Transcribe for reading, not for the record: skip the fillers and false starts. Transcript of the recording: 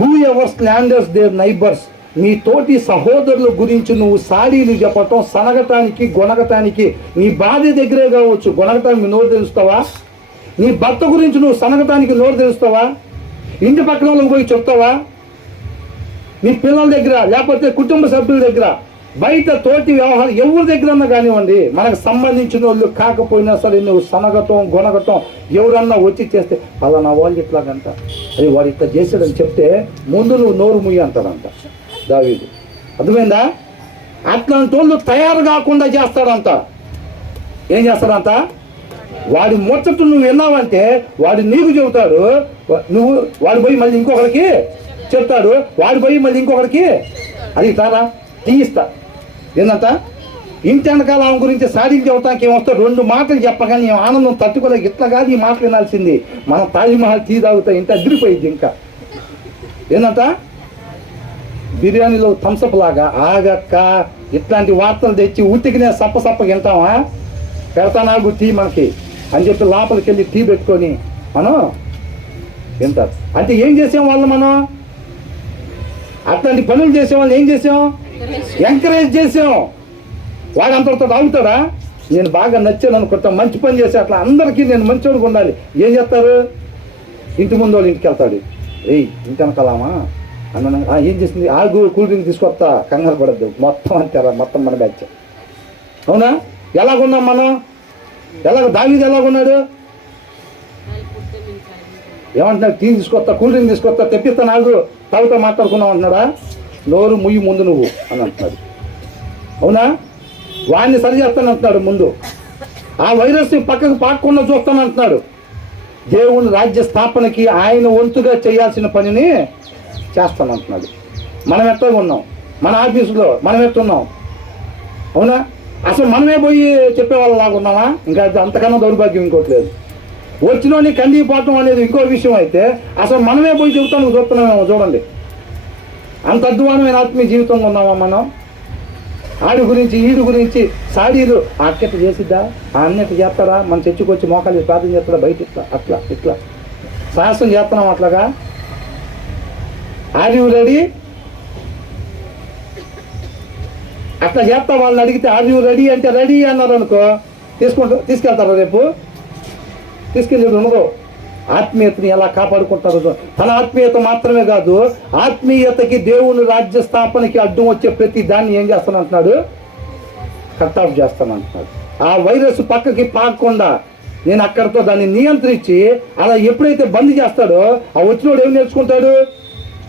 Who ever స్లాండర్స్ there neighbours, నీ తోటి సహోదరుల గురించి నువ్వు సాడీలు చెప్పటం, సనగటానికి గొనగటానికి, నీ భార్య దగ్గరే కావచ్చు గొనగటానికి నోరు తెలుస్తావా? నీ భర్త గురించి నువ్వు సనగటానికి నోరు తెలుస్తావా? ఇంటి పక్కన వాళ్ళకి పోయి చెప్తావా? నీ పిల్లల దగ్గర, లేకపోతే కుటుంబ సభ్యుల దగ్గర, బయట తోటి వ్యవహారం ఎవరి దగ్గర ఉన్నా కానివ్వండి, మనకు సంబంధించిన వాళ్ళు కాకపోయినా సరే నువ్వు సనగటం గొనగటం, ఎవరన్నా వచ్చి చేస్తే పలానా వాళ్ళు ఇట్లాగంట, అది వాడు ఇట్లా చేశాడని చెప్తే ముందు నువ్వు నోరు ముయ్యి అంటాడంట దావీదు. అర్థమైందా? అట్లాంటి వాళ్ళు తయారు కాకుండా చేస్తాడంట. ఏం చేస్తాడంట? వాడి ముచ్చట నువ్వు విన్నావంటే వాడు నీకు చెబుతాడు, నువ్వు వాడు పోయి మళ్ళీ ఇంకొకరికి చెప్తాడు, వాడు పోయి మళ్ళీ ఇంకొకరికి అది తారా తీయిస్తా. ఏందంట? ఇంటి వెనకాల ఆమె గురించి సాధించి చెబుతానికి ఏమొస్తా, 2 మాటలు చెప్పగానే నీ ఆనందం తట్టుకోలేక ఇట్లా కాదు ఈ మాటలు వినాల్సింది. మనం తాజ్మహల్ టీ తాగుతా ఇంత అదిరిపోయింది. ఇంకా ఏందంట? బిర్యానీలో థమ్సప్ లాగా ఆగక్క ఇట్లాంటి వార్తలు తెచ్చి ఉట్టికినే సప్ప వింటామా? పెడతానాగు టీ మనకి అని చెప్పి లోపలికి వెళ్ళి టీ పెట్టుకొని మనం వింటారు. అంటే ఏం చేసాం వాళ్ళు? మనం అట్లాంటి పనులు చేసే వాళ్ళు ఏం చేసాం? ఎంకరేజ్ చేసాం. వాడు అంతటితో అవుతాడా? నేను బాగా నచ్చాను అనుకుంటా, మంచి పని చేసి అట్లా అందరికీ నేను మంచోడుగా ఉండాలి. ఏం చేస్తారు? ఇంటి ముందు వాళ్ళు ఇంటికి వెళ్తాడు, ఏయ్ ఇంటి వెనకాలమా అన్న ఏం చేసింది, ఆ కూల్ డ్రింక్ తీసుకొస్తా, కంగారు పడద్దు, మొత్తం అంటారా, మొత్తం మన బ్యాచ్. అవునా? ఎలాగున్నాం మనం? దావీదు ఎలాగున్నాడు? ఏమంటున్నాడు? టీ తీసుకొస్తా, కూల్ డ్రింక్ తీసుకొస్తా, తెప్పిస్తా, నాకు తాగుతా మాట్లాడుకున్నావు అంటున్నాడా? నోరు ముయ్యి ముందు నువ్వు అని అంటున్నాడు. అవునా? వాడిని సరి చేస్తాను అంటున్నాడు ముందు. ఆ వైరస్ని పక్కకు పాకకుండా చూస్తాను అంటున్నాడు. దేవుని రాజ్య స్థాపనకి ఆయన వంతుగా చేయాల్సిన పనిని చేస్తాను అంటున్నాడు. మనం ఎట్లా ఉన్నాం? మన ఆఫీసులో మనం ఎట్టున్నాం? అవునా? అసలు మనమే పోయి చెప్పేవాళ్ళ లాగా ఉన్నామా? ఇంకా అంతకన్నా దౌర్భాగ్యం ఇంకోటి లేదు. వచ్చినోని కందిపోవటం అనేది ఇంకో విషయం అయితే, అసలు మనమే పోయి చెబుతాను చూస్తున్నామేమో. చూడండి, అంత అధ్వానమైన ఆత్మీయ జీవితంలో ఉన్నామా మనం? ఆడి గురించి ఈడి గురించి సాడీలు, ఆ అక్కట చేసిద్దా, ఆ అన్నట్టు చేస్తారా, మన చర్చికి వచ్చి మోకాలు ప్రార్థన చేస్తాడా, బయట ఇట్లా ఇట్లా సాహసం చేస్తున్నాం అట్లాగా. Are you ready? అట్లా చేస్తా. వాళ్ళని అడిగితే ఆర్ యు రెడీ అంటే రెడీ అన్నారు అనుకో, తీసుకెళ్తారా? రేపు తీసుకెళ్ళేది ఉండదు. ఆత్మీయతని ఎలా కాపాడుకుంటారు? తన ఆత్మీయత మాత్రమే కాదు, ఆత్మీయతకి దేవుని రాజ్య స్థాపనకి అడ్డం వచ్చే ప్రతి దాన్ని ఏం చేస్తానంటున్నాడు? Cut off చేస్తానంటున్నాడు. ఆ వైరస్ పక్కకి పాకకుండా నేను అక్కడితో దాన్ని నియంత్రించి, అలా ఎప్పుడైతే బంద్ చేస్తాడో ఆ వచ్చినోడు ఏం నేర్చుకుంటాడు?